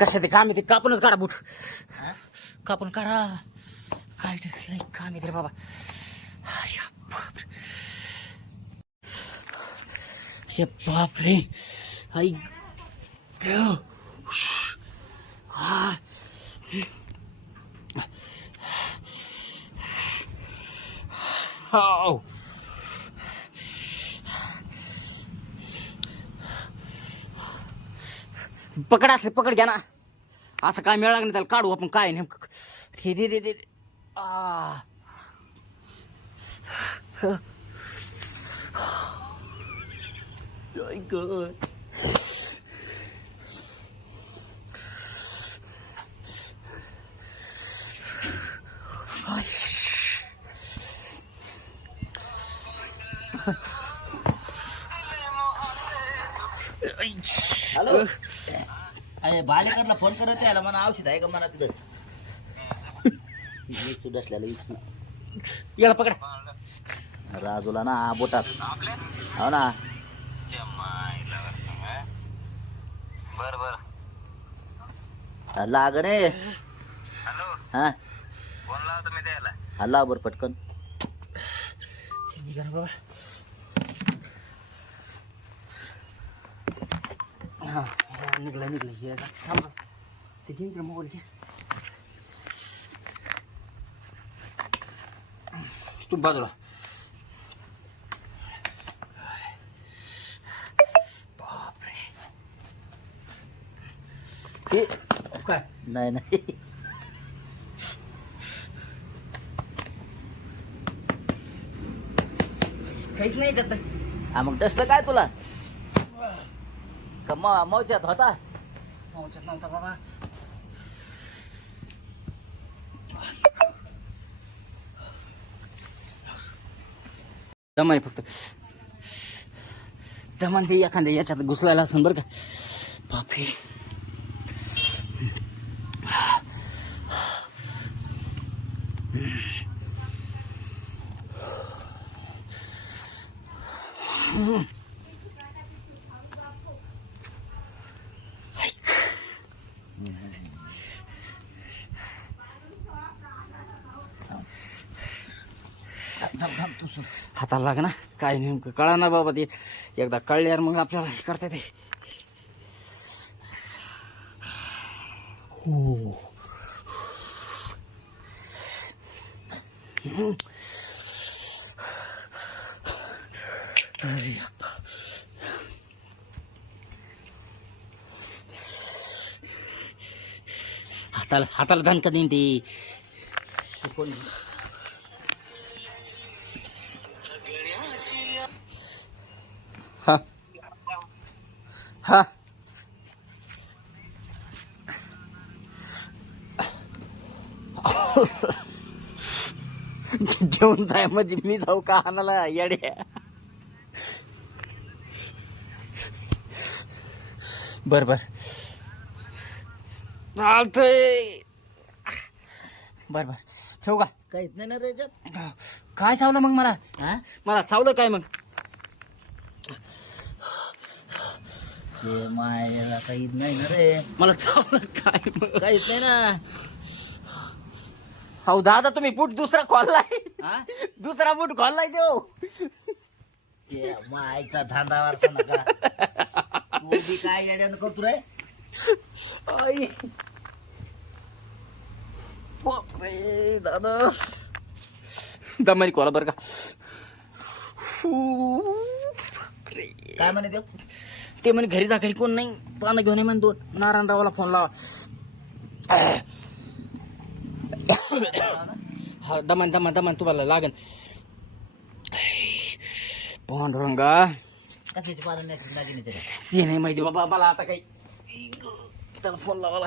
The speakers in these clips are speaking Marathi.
कशा ते काम येते कापूनच काढा बूट. कापून काढा. काय लय काम येते रे बाबा. बापरे. हे बापरे. आई हा. हाव. पकड असले पकड घ्या ना. असं काय मिळालं नाही त्याला काढू आपण काय नेमकं. हे रे रे रे. आ. हॅलो. अरे बालेकरला फोन करत यायला मला औषध आहे का म्हणा तिथं डसल्याला याला पकड. राजूला ना बोटात. हो ना. बर बर लाग रे. हॅलो. हा? फोन लावतो मी द्यायला हल्ला बर पटकन. बाबा. हा हा, निघला निघला. हे आता थांबा. ते मोबाईल बाजूला. बापरे. हे, काय? नाही नाही. काहीच नाही जात. हा मग डसलं काय तुला? म- मौच्यात होता? पाहुण्यात नव्हता बाबा. दमाने फक्त. दमान ते एखाद्या याच्यात घुसलायला असं बरं का? बापरे. हाताला लाग ना. काय नेमकं? कळा ना बाबा ते. एकदा कळल्यावर मग आपल्याला हे करता ते हो अरे. हाताला हाताला दणका देईन ते? कोण हा. घेऊन जाय म्हणजे मी जाऊ का आणायला येड्या? बर बर. चालतंय. बर बर. ठेवू का? काहीच नाही ना रे याच्यात. काय चावलं मग मला? हा? मला चावलं काय मग? ते मायाला काहीच नाही ना रे मला चावलं काय मग? काहीच नाही ना. हो दादा तुम्ही बूट दुसरा खोललाय. हा? दुसरा बूट खोललाय देऊ ते मायचा धांदा वारसा नका. तू बी काय येड्यानं करतो रे? आई. बापरे दादा. दमानी खोला बरं का. फू. बापरे. काय म्हणे देव ते म्हणे घरी जा घरी कोण नाही. पानं घेऊन म्हणे दोन. नारायणरावाला फोन लावा. हा दमान दमान दमान तुम्हाला लागन. पांडुरंगा. कशाची पालन नाही माहिती बाबा मला आता काही त्याला फोन लावाला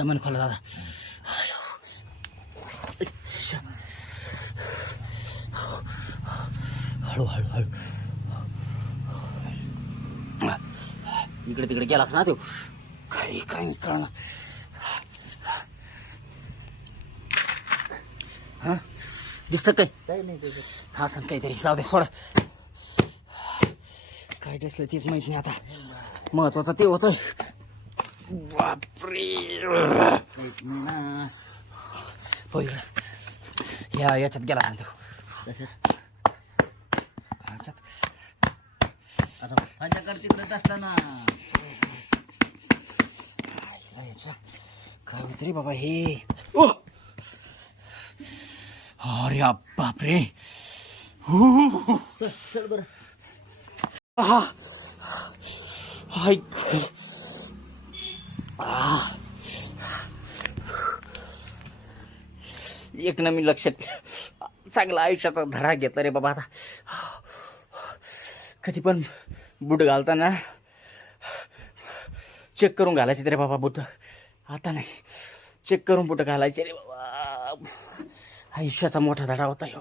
दमन खोला दादा. हळू हळू हळू। इकडे तिकडे गेलास ना तो? काही काही कळना। हा? दिसतं काय? नाही हा सांग काहीतरी. जाऊ दे सोडा. काय दिसलं तेच माहीत नाही आता. महत्वाचं ते होतं बापरे काहीच नाही ना हो इकडं या याच्यात गेला ना तो कशात ह्याच्यात आता माझ्याकडे तिकडे असताना या याच्या काय होत रे बाबा हे ओ अरे बापरे हु. चल चल बरं आहा. ऐक एक ना मी लक्षात चांगला आयुष्याचा धडा घेतला रे बाबा आता. कधी पण बूट घालताना चेक करून घालायचे रे बाबा बूट. आता नाही. चेक करून बूट घालायचे रे बाबा. आयुष्याचा मोठा धडा होता ह्यो.